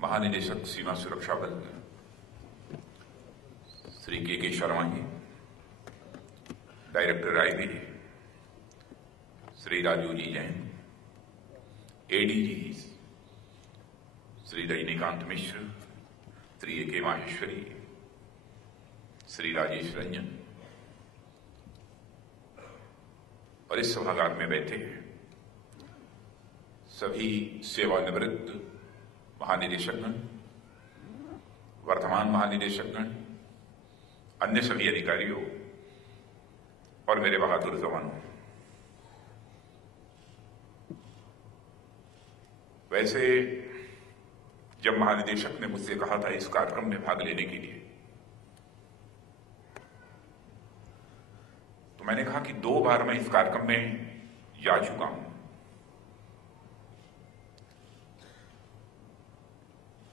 महानिदेशक सीमा सुरक्षा बल श्री के Sharma ji, director IB Shri Raju ji Jain, ADG Shri Rajinikanth मिश्र, श्री के माहेश्वरी, श्री राजेश रंजन और इस सभागार में बैठे सभी सेवानिवृत्त महानिदेशकगण, वर्तमान महानिदेशकगण, अन्य सभी अधिकारियों और मेरे बहादुर जवानों। वैसे जब महानिदेशक ने मुझसे कहा था इस कार्यक्रम में भाग लेने के लिए, तो मैंने कहा कि 2 बार मैं इस कार्यक्रम में जा चुका हूं।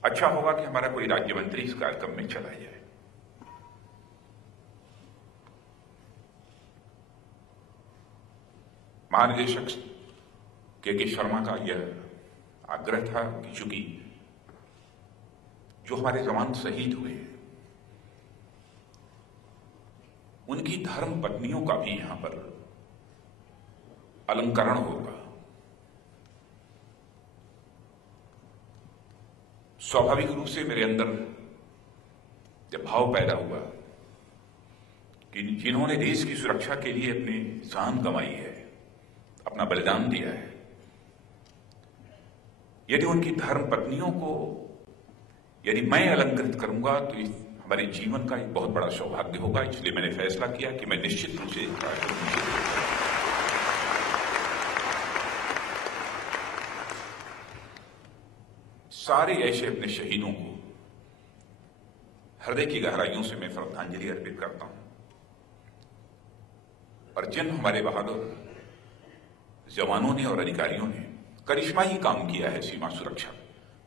अच्छा होगा कि हमारा कोई राज्य मंत्री इस कार्यक्रम में चला जाए। महानिदेशक के शर्मा का यह आग्रह था कि चूंकि जो हमारे जवान शहीद हुए उनकी धर्म पत्नियों का भी यहां पर अलंकरण होगा। स्वाभाविक रूप से मेरे अंदर जब भाव पैदा हुआ कि जिन्होंने देश की सुरक्षा के लिए अपनी जान गंवाई है, अपना बलिदान दिया है, यदि उनकी धर्म पत्नियों को यदि मैं अलंकृत करूंगा तो हमारे जीवन का एक बहुत बड़ा सौभाग्य होगा। इसलिए मैंने फैसला किया कि मैं निश्चित रूप से सारे ऐसे अपने शहीदों को हृदय की गहराइयों से मैं श्रद्धांजलि अर्पित करता हूं और जिन हमारे बहादुर जवानों ने और अधिकारियों ने करिश्माई काम किया है सीमा सुरक्षा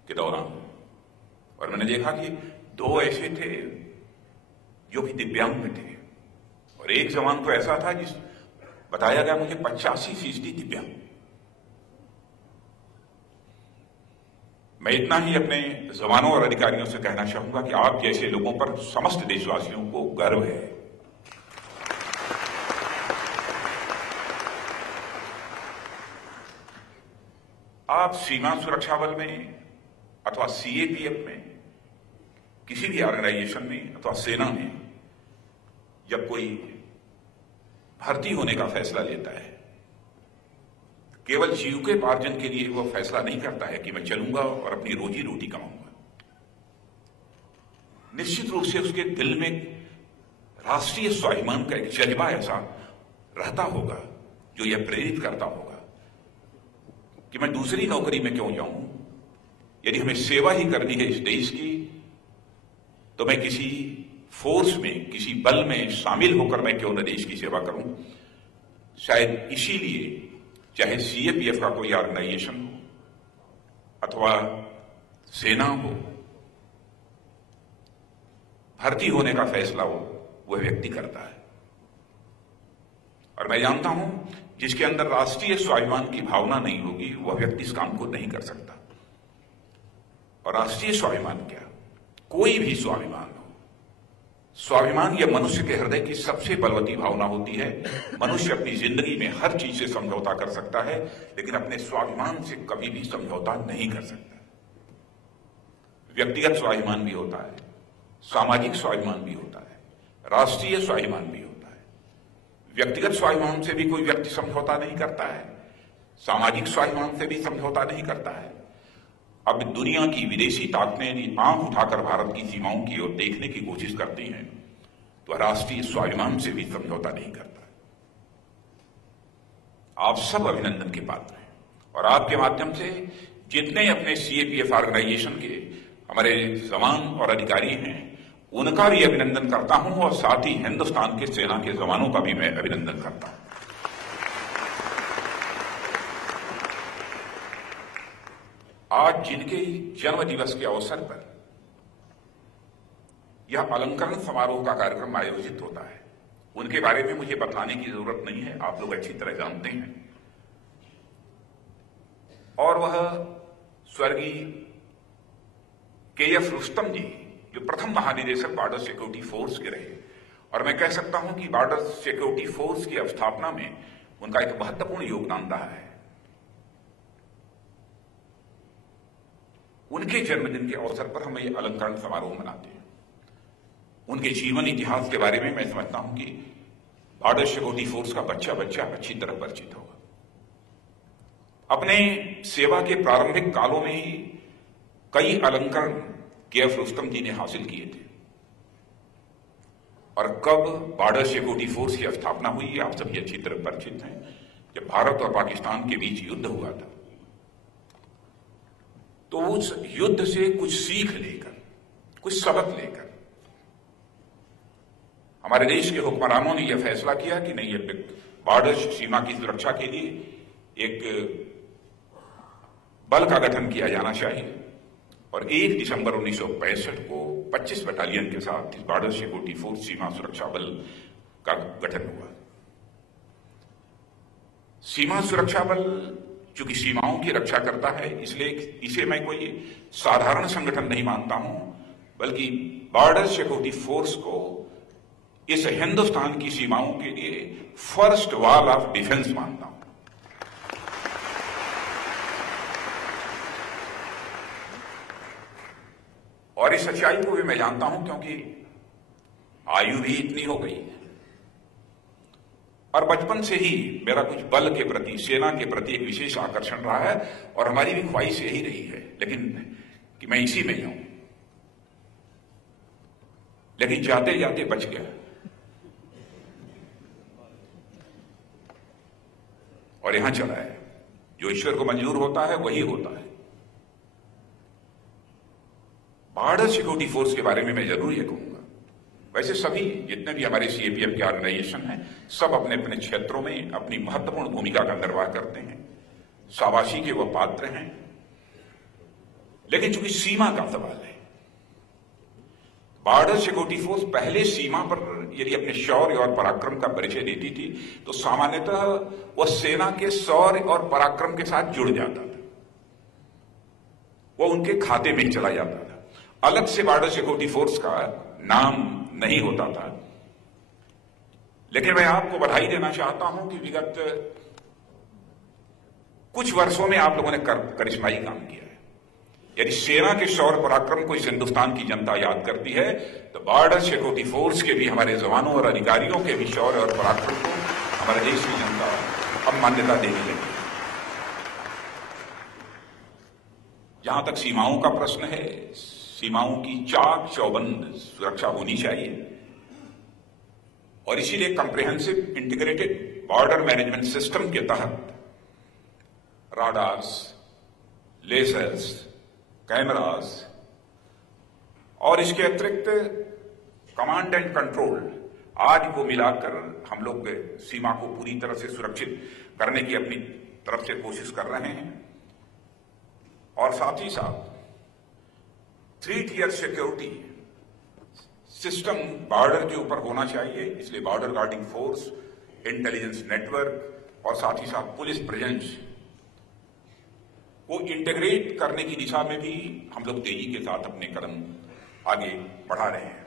के दौरान, और मैंने देखा कि 2 ऐसे थे जो भी दिव्यांग थे और एक जवान तो ऐसा था जिस बताया गया मुझे 85% दिव्यांग। मैं इतना ही अपने जवानों और अधिकारियों से कहना चाहूंगा कि आप जैसे लोगों पर समस्त देशवासियों को गर्व है। आप सीमा सुरक्षा बल में अथवा सीएपीएफ में, किसी भी ऑर्गेनाइजेशन में अथवा सेना में जब कोई भर्ती होने का फैसला लेता है, केवल जीविकोपार्जन के लिए वो फैसला नहीं करता है कि मैं चलूंगा और अपनी रोजी रोटी कमाऊंगा। निश्चित रूप से उसके दिल में राष्ट्रीय स्वाभिमान का एक जज्बा ऐसा रहता होगा जो यह प्रेरित करता होगा कि मैं दूसरी नौकरी में क्यों जाऊं। यदि हमें सेवा ही करनी है इस देश की, तो मैं किसी फोर्स में, किसी बल में शामिल होकर मैं क्यों न देश की सेवा करूं। शायद इसीलिए चाहे सीएपीएफ का कोई ऑर्गेनाइजेशन हो अथवा सेना हो, भर्ती होने का फैसला हो वह व्यक्ति करता है। और मैं जानता हूं जिसके अंदर राष्ट्रीय स्वाभिमान की भावना नहीं होगी वह व्यक्ति इस काम को नहीं कर सकता। और राष्ट्रीय स्वाभिमान क्या, कोई भी स्वाभिमान हो, स्वाभिमान यह मनुष्य के हृदय की सबसे बलवती भावना होती है। मनुष्य अपनी जिंदगी में हर चीज से समझौता कर सकता है, लेकिन अपने स्वाभिमान से कभी भी समझौता नहीं कर सकता। व्यक्तिगत स्वाभिमान भी होता है, सामाजिक स्वाभिमान भी होता है, राष्ट्रीय स्वाभिमान भी होता है। व्यक्तिगत स्वाभिमान से भी कोई व्यक्ति समझौता नहीं करता है, सामाजिक स्वाभिमान से भी समझौता नहीं करता है। अब दुनिया की विदेशी ताकतें आंख उठाकर भारत की सीमाओं की ओर देखने की कोशिश करती हैं, तो राष्ट्रीय स्वाभिमान से भी समझौता नहीं करता। आप सब अभिनंदन के पात्र हैं और आपके माध्यम से जितने अपने सीएपीएफ ऑर्गेनाइजेशन के हमारे जवान और अधिकारी हैं उनका भी अभिनंदन करता हूं और साथ ही हिंदुस्तान के सेना के जवानों का भी मैं अभिनंदन करता हूं। आज जिनके जन्म दिवस के अवसर पर यह अलंकरण समारोह का कार्यक्रम आयोजित होता है, उनके बारे में मुझे बताने की जरूरत नहीं है, आप लोग अच्छी तरह जानते हैं। और वह स्वर्गीय KF रुस्तम जी जो प्रथम महानिदेशक बॉर्डर सिक्योरिटी फोर्स के रहे, और मैं कह सकता हूं कि बॉर्डर सिक्योरिटी फोर्स की स्थापना में उनका एक महत्वपूर्ण योगदान रहा है। उनके जन्मदिन के अवसर पर हम ये अलंकरण समारोह मनाते हैं। उनके जीवन इतिहास के बारे में मैं समझता हूं कि बॉर्डर सिक्योरिटी फोर्स का बच्चा बच्चा अच्छी तरह परिचित होगा। अपने सेवा के प्रारंभिक कालों में ही कई अलंकरण KF रुस्तम जी ने हासिल किए थे, और कब बॉर्डर सिक्योरिटी फोर्स की स्थापना हुई आप सभी अच्छी तरह परिचित हैं। जब भारत और पाकिस्तान के बीच युद्ध हुआ था, तो उस युद्ध से कुछ सीख लेकर, कुछ सबक लेकर हमारे देश के हुक्मरानों ने यह फैसला किया कि नहीं, ये बॉर्डर सीमा की सुरक्षा के लिए एक बल का गठन किया जाना चाहिए। और 1 दिसंबर 1965 को 25 बटालियन के साथ इस बॉर्डर सिक्योरिटी फोर्स सीमा सुरक्षा बल का गठन हुआ। सीमा सुरक्षा बल चूंकि सीमाओं की रक्षा करता है, इसलिए इसे मैं कोई साधारण संगठन नहीं मानता हूं, बल्कि बॉर्डर सिक्योरिटी फोर्स को इस हिंदुस्तान की सीमाओं के लिए फर्स्ट वॉल ऑफ डिफेंस मानता हूं। और इस सच्चाई को भी मैं जानता हूं क्योंकि आयु भी इतनी हो गई है, और बचपन से ही मेरा कुछ बल के प्रति, सेना के प्रति एक विशेष आकर्षण रहा है, और हमारी भी ख्वाहिश यही रही है लेकिन कि मैं इसी में ही हूं। लेकिन जाते जाते बच गया, और यहां चला है। जो ईश्वर को मंजूर होता है वही होता है। बॉर्डर सिक्योरिटी फोर्स के बारे में मैं जरूर ये कहूंगा, वैसे सभी जितने भी हमारे CAPF के ऑर्गेनाइजेशन हैं, सब अपने अपने क्षेत्रों में अपनी महत्वपूर्ण भूमिका का निर्वाह करते हैं, शाबाशी के वह पात्र हैं। लेकिन चूंकि सीमा का सवाल है, बॉर्डर सिक्योरिटी फोर्स पहले सीमा पर यदि अपने शौर्य और पराक्रम का परिचय देती थी, तो सामान्यतः वह सेना के शौर्य और पराक्रम के साथ जुड़ जाता था, वह उनके खाते में चला जाता था। अलग से बॉर्डर सिक्योरिटी फोर्स का नाम नहीं होता था। लेकिन मैं आपको बधाई देना चाहता हूं कि विगत कुछ वर्षों में आप लोगों ने करिश्माई काम किया है। यदि सेना के शौर्य पराक्रम को इस हिंदुस्तान की जनता याद करती है, तो बॉर्डर सिक्योरिटी फोर्स के भी, हमारे जवानों और अधिकारियों के भी शौर्य और पराक्रम को हमारे देश की जनता अब मान्यता देने लगी। जहां तक सीमाओं का प्रश्न है, सीमाओं की चाक चौबंद सुरक्षा होनी चाहिए, और इसीलिए comprehensive integrated border management system के तहत राडार्स, लेजर्स, कैमरास और इसके अतिरिक्त कमांड एंड कंट्रोल आदि को मिलाकर हम लोग सीमा को पूरी तरह से सुरक्षित करने की अपनी तरफ से कोशिश कर रहे हैं। और साथ ही साथ 3 टियर सिक्योरिटी सिस्टम बॉर्डर के ऊपर होना चाहिए, इसलिए border guarding force, intelligence network और साथ ही साथ पुलिस प्रेजेंस को इंटीग्रेट करने की दिशा में भी हम लोग तेजी के साथ अपने कदम आगे बढ़ा रहे हैं।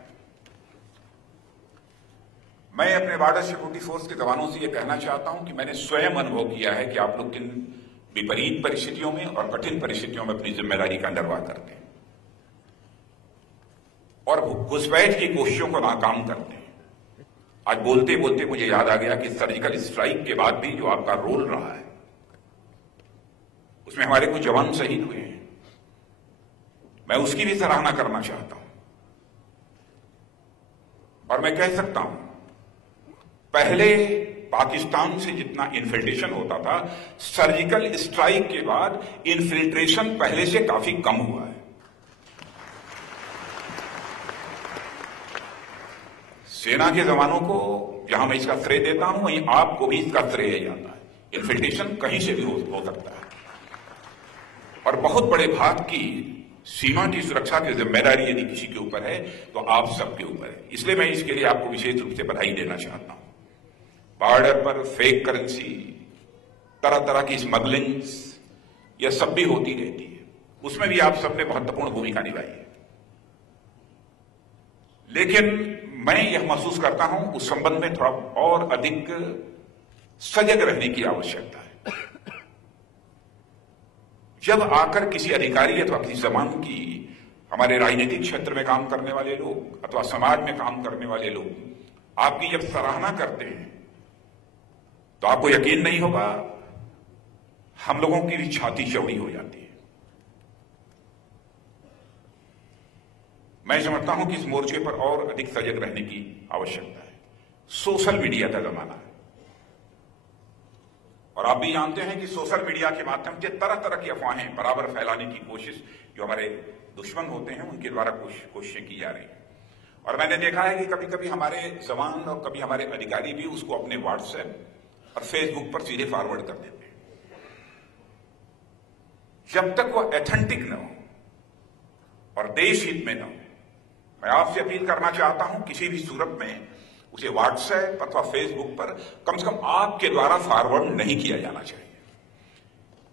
मैं अपने बॉर्डर सिक्योरिटी फोर्स के जवानों से यह कहना चाहता हूं कि मैंने स्वयं अनुभव किया है कि आप लोग किन विपरीत परिस्थितियों में और कठिन परिस्थितियों में अपनी जिम्मेदारी का निर्वाह करते हैं और घुसपैठ की कोशिशों को नाकाम करते हैं। आज बोलते बोलते मुझे याद आ गया कि सर्जिकल स्ट्राइक के बाद भी जो आपका रोल रहा है, उसमें हमारे कुछ जवान शहीद हुए हैं, मैं उसकी भी सराहना करना चाहता हूं। और मैं कह सकता हूं, पहले पाकिस्तान से जितना इन्फिल्ट्रेशन होता था, सर्जिकल स्ट्राइक के बाद इन्फिल्ट्रेशन पहले से काफी कम हुआ है। सेना के जवानों को जहां मैं इसका श्रेय देता हूं, वहीं आपको भी इसका श्रेय जाता है। इन्फिल्ट्रेशन कहीं से भी हो सकता है, और बहुत बड़े भाग की सीमा की सुरक्षा की जिम्मेदारी यदि किसी के ऊपर है तो आप सबके ऊपर है। इसलिए मैं इसके लिए आपको विशेष रूप से बधाई देना चाहता हूं। बॉर्डर पर फेक करेंसी, तरह तरह की स्मगलिंग, यह सब भी होती रहती है, उसमें भी आप सबने महत्वपूर्ण भूमिका निभाई है। लेकिन मैं यह महसूस करता हूं उस संबंध में थोड़ा और अधिक सजग रहने की आवश्यकता है। जब आकर किसी अधिकारी अथवा किसी जबान की हमारे राजनीतिक क्षेत्र में काम करने वाले लोग अथवा समाज में काम करने वाले लोग आपकी जब सराहना करते हैं तो आपको यकीन नहीं होगा, हम लोगों की भी छाती चौड़ी हो जाती है। मैं समझता हूं कि इस मोर्चे पर और अधिक सजग रहने की आवश्यकता है। सोशल मीडिया का जमाना है और आप भी जानते हैं कि सोशल मीडिया के माध्यम से तरह तरह की अफवाहें बराबर फैलाने की कोशिश जो हमारे दुश्मन होते हैं उनके द्वारा कोशिशें की जा रही हैं। और मैंने देखा है कि कभी कभी हमारे जवान और कभी हमारे अधिकारी भी उसको अपने व्हाट्सएप और फेसबुक पर सीधे फॉरवर्ड कर देते हैं। जब तक वो ऑथेंटिक न हो और देश हित में न हो, मैं आपसे अपील करना चाहता हूं किसी भी सूरत में उसे व्हाट्सएप अथवा फेसबुक पर कम से कम आपके द्वारा फॉरवर्ड नहीं किया जाना चाहिए।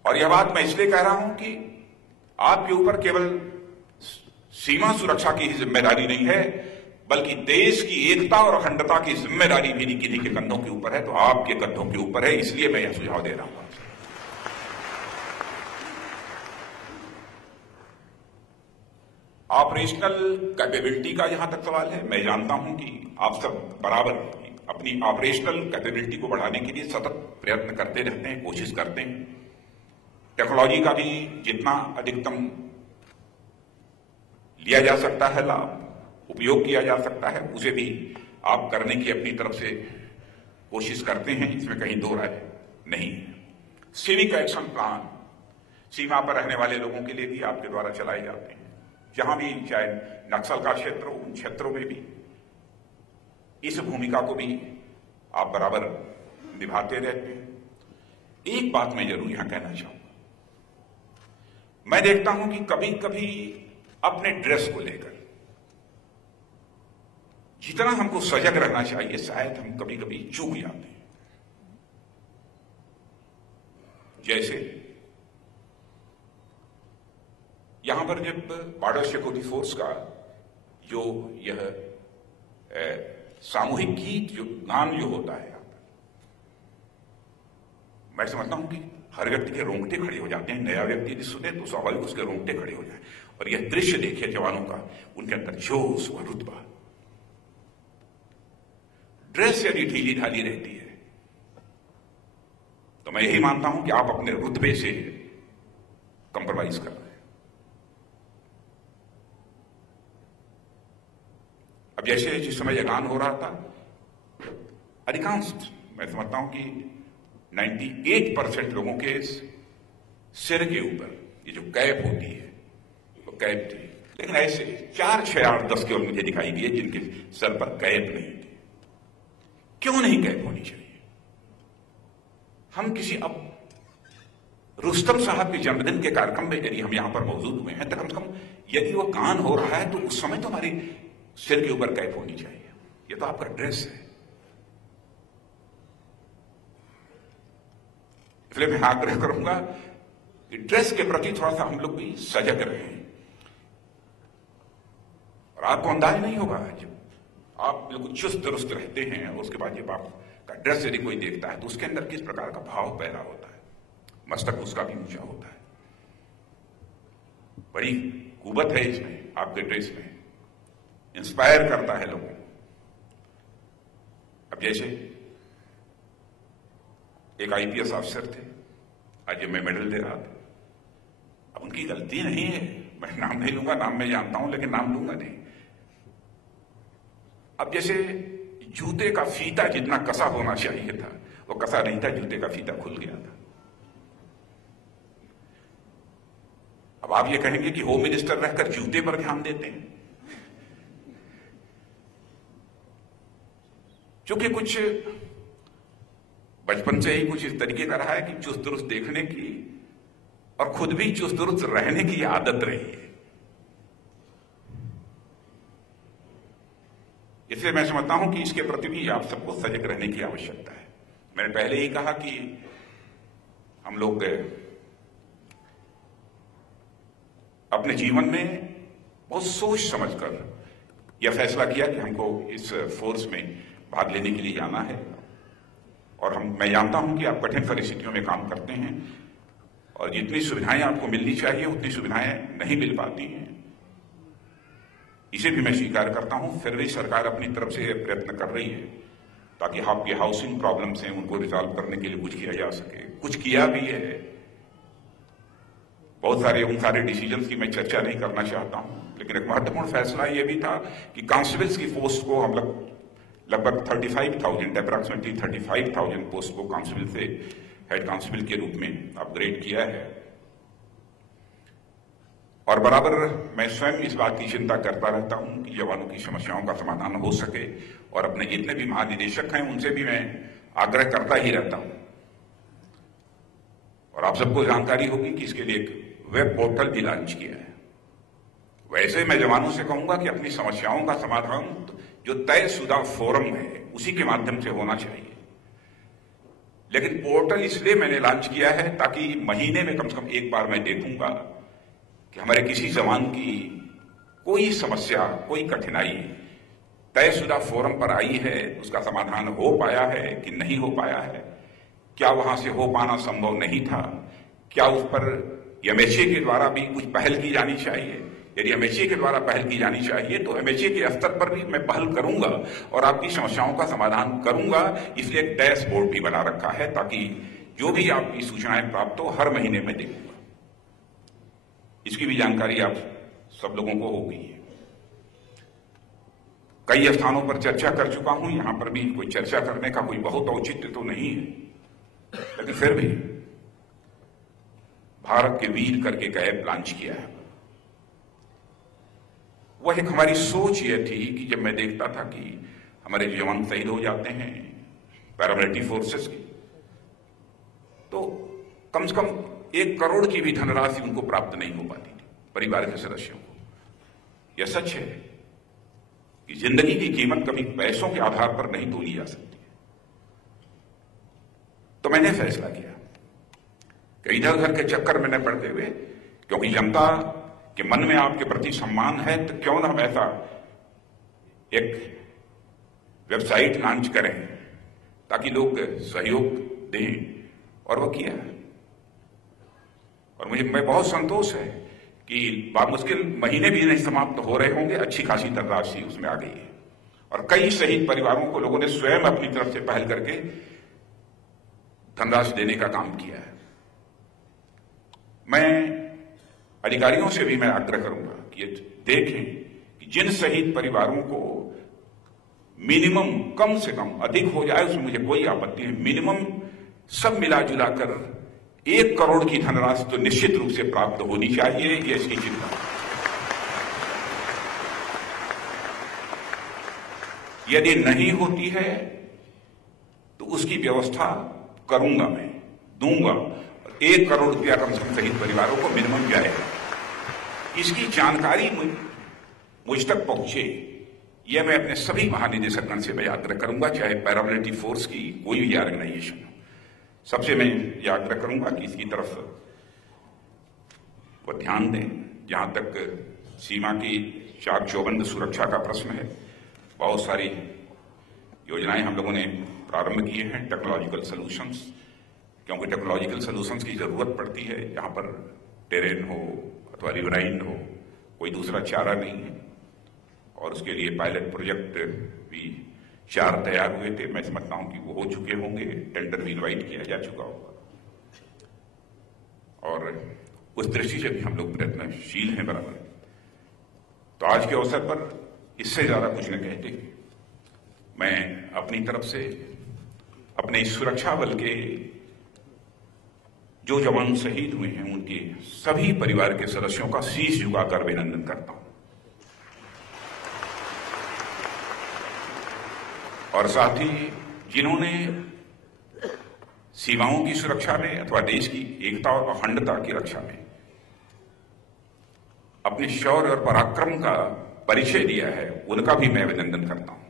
और यह बात मैं इसलिए कह रहा हूं कि आपके ऊपर केवल सीमा सुरक्षा की ही जिम्मेदारी नहीं है, बल्कि देश की एकता और अखंडता की जिम्मेदारी भी किन्हीं के कंधों के ऊपर है, तो आपके कंधों के ऊपर है। इसलिए मैं यह सुझाव दे रहा हूं। ऑपरेशनल कैपेबिलिटी का जहां तक सवाल है, मैं जानता हूं कि आप सब बराबर अपनी ऑपरेशनल कैपेबिलिटी को बढ़ाने के लिए सतत प्रयत्न करते रहते हैं, कोशिश करते हैं। टेक्नोलॉजी का भी जितना अधिकतम लिया जा सकता है लाभ, उपयोग किया जा सकता है, उसे भी आप करने की अपनी तरफ से कोशिश करते हैं, इसमें कहीं दो राय नहीं है। सिविक एक्शन प्लान सीमा पर रहने वाले लोगों के लिए भी आपके द्वारा चलाए जाते हैं। जहां भी चाहे नक्सल का क्षेत्र हो, उन क्षेत्रों में भी इस भूमिका को भी आप बराबर निभाते रहते हैं। एक बात मैं जरूर यहां कहना चाहूंगा, मैं देखता हूं कि कभी कभी अपने ड्रेस को लेकर जितना हमको सजग रहना चाहिए, शायद हम कभी कभी चूक जाते हैं। जैसे यहां पर जब बॉर्डर सिक्योरिटी फोर्स का जो यह सामूहिक गीत जो गान जो होता है, यहां पर मैं समझता हूं कि हर व्यक्ति के रोंगटे खड़े हो जाते हैं। नया व्यक्ति यदि सुने तो स्वाभाविक उसके रोंगटे खड़े हो जाए। और यह दृश्य देखिए जवानों का, उनके अंदर जोश व रुतबा। ड्रेस यदि ढीली ढाली रहती है तो मैं यही मानता हूं कि आप अपने रुतबे से कंप्रोमाइज कर रहे हैं। अब जैसे जिस समय यह गान हो रहा था, अधिकांश मैं समझता हूं कि 98% लोगों के सिर के ऊपर ये जो कैप होती है वो कैप थी। लेकिन ऐसे 4, 6, 8, 10 केवल मुझे दिखाई दिए जिनके सर पर कैप नहीं थी। क्यों नहीं कैप होनी चाहिए? हम किसी अब रुस्तम साहब के जन्मदिन के कार्यक्रम में यदि हम यहां पर मौजूद हुए हैं तो कम से कम यदि वो गान हो रहा है तो उस समय तो हमारी सिर के ऊपर कैप होनी चाहिए। ये तो आपका ड्रेस है। इसलिए मैं आग्रह करूंगा कि ड्रेस के प्रति थोड़ा सा हम लोग भी सजग रहें। और आपको अंदाज नहीं होगा जब आप बिल्कुल चुस्त दुरुस्त रहते हैं और उसके बाद जब आपका ड्रेस यदि कोई देखता है तो उसके अंदर किस प्रकार का भाव पैदा होता है। मस्तक उसका भी ऊंचा होता है। बड़ी कुवत है इसमें, आपके ड्रेस में इंस्पायर करता है लोगों को। अब जैसे एक आईपीएस अफसर थे, आज मैं मेडल दे रहा था। अब उनकी गलती नहीं है, मैं नाम नहीं लूंगा, नाम मैं जानता हूं लेकिन नाम लूंगा नहीं। अब जैसे जूते का फीता जितना कसा होना चाहिए था वो कसा नहीं था, जूते का फीता खुल गया था। अब आप ये कहेंगे कि होम मिनिस्टर रहकर जूते पर ध्यान देते हैं। क्योंकि कुछ बचपन से ही कुछ इस तरीके का रहा है कि चुस्त दुरुस्त देखने की और खुद भी चुस्त दुरुस्त रहने की आदत रही है। इसलिए मैं समझता हूं कि इसके प्रति भी आप सबको सजग रहने की आवश्यकता है। मैंने पहले ही कहा कि हम लोग अपने जीवन में बहुत सोच समझकर यह फैसला किया कि हमको इस फोर्स में भाग लेने के लिए जाना है। और मैं जानता हूं कि आप कठिन परिस्थितियों में काम करते हैं और जितनी सुविधाएं आपको मिलनी चाहिए उतनी सुविधाएं नहीं मिल पाती हैं। इसे भी मैं स्वीकार करता हूं। फिर भी सरकार अपनी तरफ से प्रयत्न कर रही है ताकि आपकी हाउसिंग प्रॉब्लम्स हैं उनको रिजॉल्व करने के लिए कुछ किया जा सके। कुछ किया भी है। बहुत सारे उन सारे डिसीजंस की मैं चर्चा नहीं करना चाहता हूं, लेकिन एक महत्वपूर्ण फैसला यह भी था कि कांस्टेबल्स की पोस्ट को हम लोग लगभग 35,000 अप्रॉक्सिमेटली 35,000 पोस्ट को कांस्टेबल से हेड कांस्टेबल के रूप में अपग्रेड किया है। और बराबर मैं स्वयं इस बात की चिंता करता रहता हूं कि जवानों की समस्याओं का समाधान हो सके और अपने जितने भी महानिदेशक हैं उनसे भी मैं आग्रह करता ही रहता हूं। और आप सबको जानकारी होगी कि इसके लिए एक वेब पोर्टल भी लॉन्च किया है। वैसे मैं जवानों से कहूंगा कि अपनी समस्याओं का समाधान जो तयशुदा फोरम है उसी के माध्यम से होना चाहिए। लेकिन पोर्टल इसलिए मैंने लॉन्च किया है ताकि महीने में कम से कम एक बार मैं देखूंगा कि हमारे किसी जवान की कोई समस्या, कोई कठिनाई तयशुदा फोरम पर आई है, उसका समाधान हो पाया है कि नहीं हो पाया है, क्या वहां से हो पाना संभव नहीं था, क्या उस पर एमएचए के द्वारा भी कुछ पहल की जानी चाहिए। यदि एमएचए के द्वारा पहल की जानी चाहिए तो एमएचए के स्तर पर भी मैं पहल करूंगा और आपकी समस्याओं का समाधान करूंगा। इसलिए एक डैशबोर्ड भी बना रखा है ताकि जो भी आपकी सूचनाएं प्राप्त हो हर महीने में देखूंगा। इसकी भी जानकारी आप सब लोगों को होगी। कई स्थानों पर चर्चा कर चुका हूं, यहां पर भी कोई चर्चा करने का कोई बहुत औचित्य तो नहीं है, लेकिन फिर भी भारत के वीर करके एक ऐप लॉन्च किया है। वह एक हमारी सोच यह थी कि जब मैं देखता था कि हमारे जवान शहीद हो जाते हैं पैरामिलिट्री फोर्सेस की, तो कम से कम 1 करोड़ की भी धनराशि उनको प्राप्त नहीं हो पाती थी, परिवार के सदस्यों को। यह सच है कि जिंदगी की कीमत कभी पैसों के आधार पर नहीं तोली जा सकती। तो मैंने फैसला किया कि इधर उधर के चक्कर में न पड़ते हुए, क्योंकि जनता के मन में आपके प्रति सम्मान है, तो क्यों ना हम ऐसा एक वेबसाइट लॉन्च करें ताकि लोग सहयोग दें। और वो किया। और मैं बहुत संतोष है कि मुश्किल महीने भी नहीं समाप्त हो रहे होंगे, अच्छी खासी धनराशि उसमें आ गई है। और कई शहीद परिवारों को लोगों ने स्वयं अपनी तरफ से पहल करके धनराशि देने का काम किया है। मैं अधिकारियों से भी मैं आग्रह करूंगा कि देखें कि जिन शहीद परिवारों को मिनिमम कम से कम, अधिक हो जाए उसमें मुझे कोई आपत्ति नहीं, मिनिमम सब मिला जुला कर 1 करोड़ की धनराशि तो निश्चित रूप से प्राप्त होनी चाहिए। ये इसकी चिंता। यदि नहीं होती है तो उसकी व्यवस्था करूंगा, मैं दूंगा। 1 करोड़ रुपया कम से कम शहीद परिवारों को मिनिमम जाएगा। इसकी जानकारी मुझ तक पहुंचे, यह मैं अपने सभी महानिदेशकगण से मैं आग्रह करूंगा, चाहे पैरामिलिट्री फोर्स की कोई भी ऑर्गेनाइजेशन हो। सबसे मैं यह आग्रह करूंगा कि इसकी तरफ वो ध्यान दें। जहां तक सीमा की चाक चौबंद सुरक्षा का प्रश्न है, बहुत सारी योजनाएं हम लोगों ने प्रारंभ किए हैं, टेक्नोलॉजिकल सॉल्यूशंस, क्योंकि टेक्नोलॉजिकल सॉल्यूशंस की जरूरत पड़ती है। जहां पर टेरेन हो अथवा रिवराइन हो, कोई दूसरा चारा नहीं है। और उसके लिए पायलट प्रोजेक्ट भी 4 तैयार हुए थे। मैं समझता हूं कि वो हो चुके होंगे, टेंडर भी इनवाइट किया जा चुका होगा। और उस दृष्टि से भी हम लोग प्रयत्नशील हैं बराबर। तो आज के अवसर पर इससे ज्यादा कुछ न कहते, मैं अपनी तरफ से अपने सुरक्षा बल के जो जवान शहीद हुए हैं उनके सभी परिवार के सदस्यों का शीश झुकाकर अभिनंदन करता हूं। और साथ ही जिन्होंने सीमाओं की सुरक्षा में अथवा देश की एकता और अखंडता की रक्षा में अपने शौर्य और पराक्रम का परिचय दिया है, उनका भी मैं अभिनंदन करता हूं।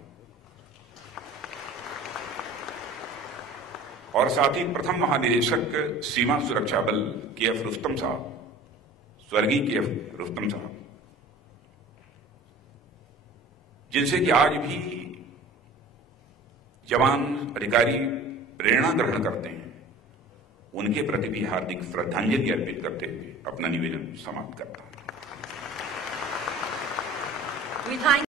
और साथ ही प्रथम महानिदेशक सीमा सुरक्षा बल KF रुस्तम साहब, स्वर्गीय KF रुस्तम साहब, जिनसे कि आज भी जवान अधिकारी प्रेरणा ग्रहण करते हैं, उनके प्रति भी हार्दिक श्रद्धांजलि अर्पित करते हुए अपना निवेदन समाप्त करता हूं।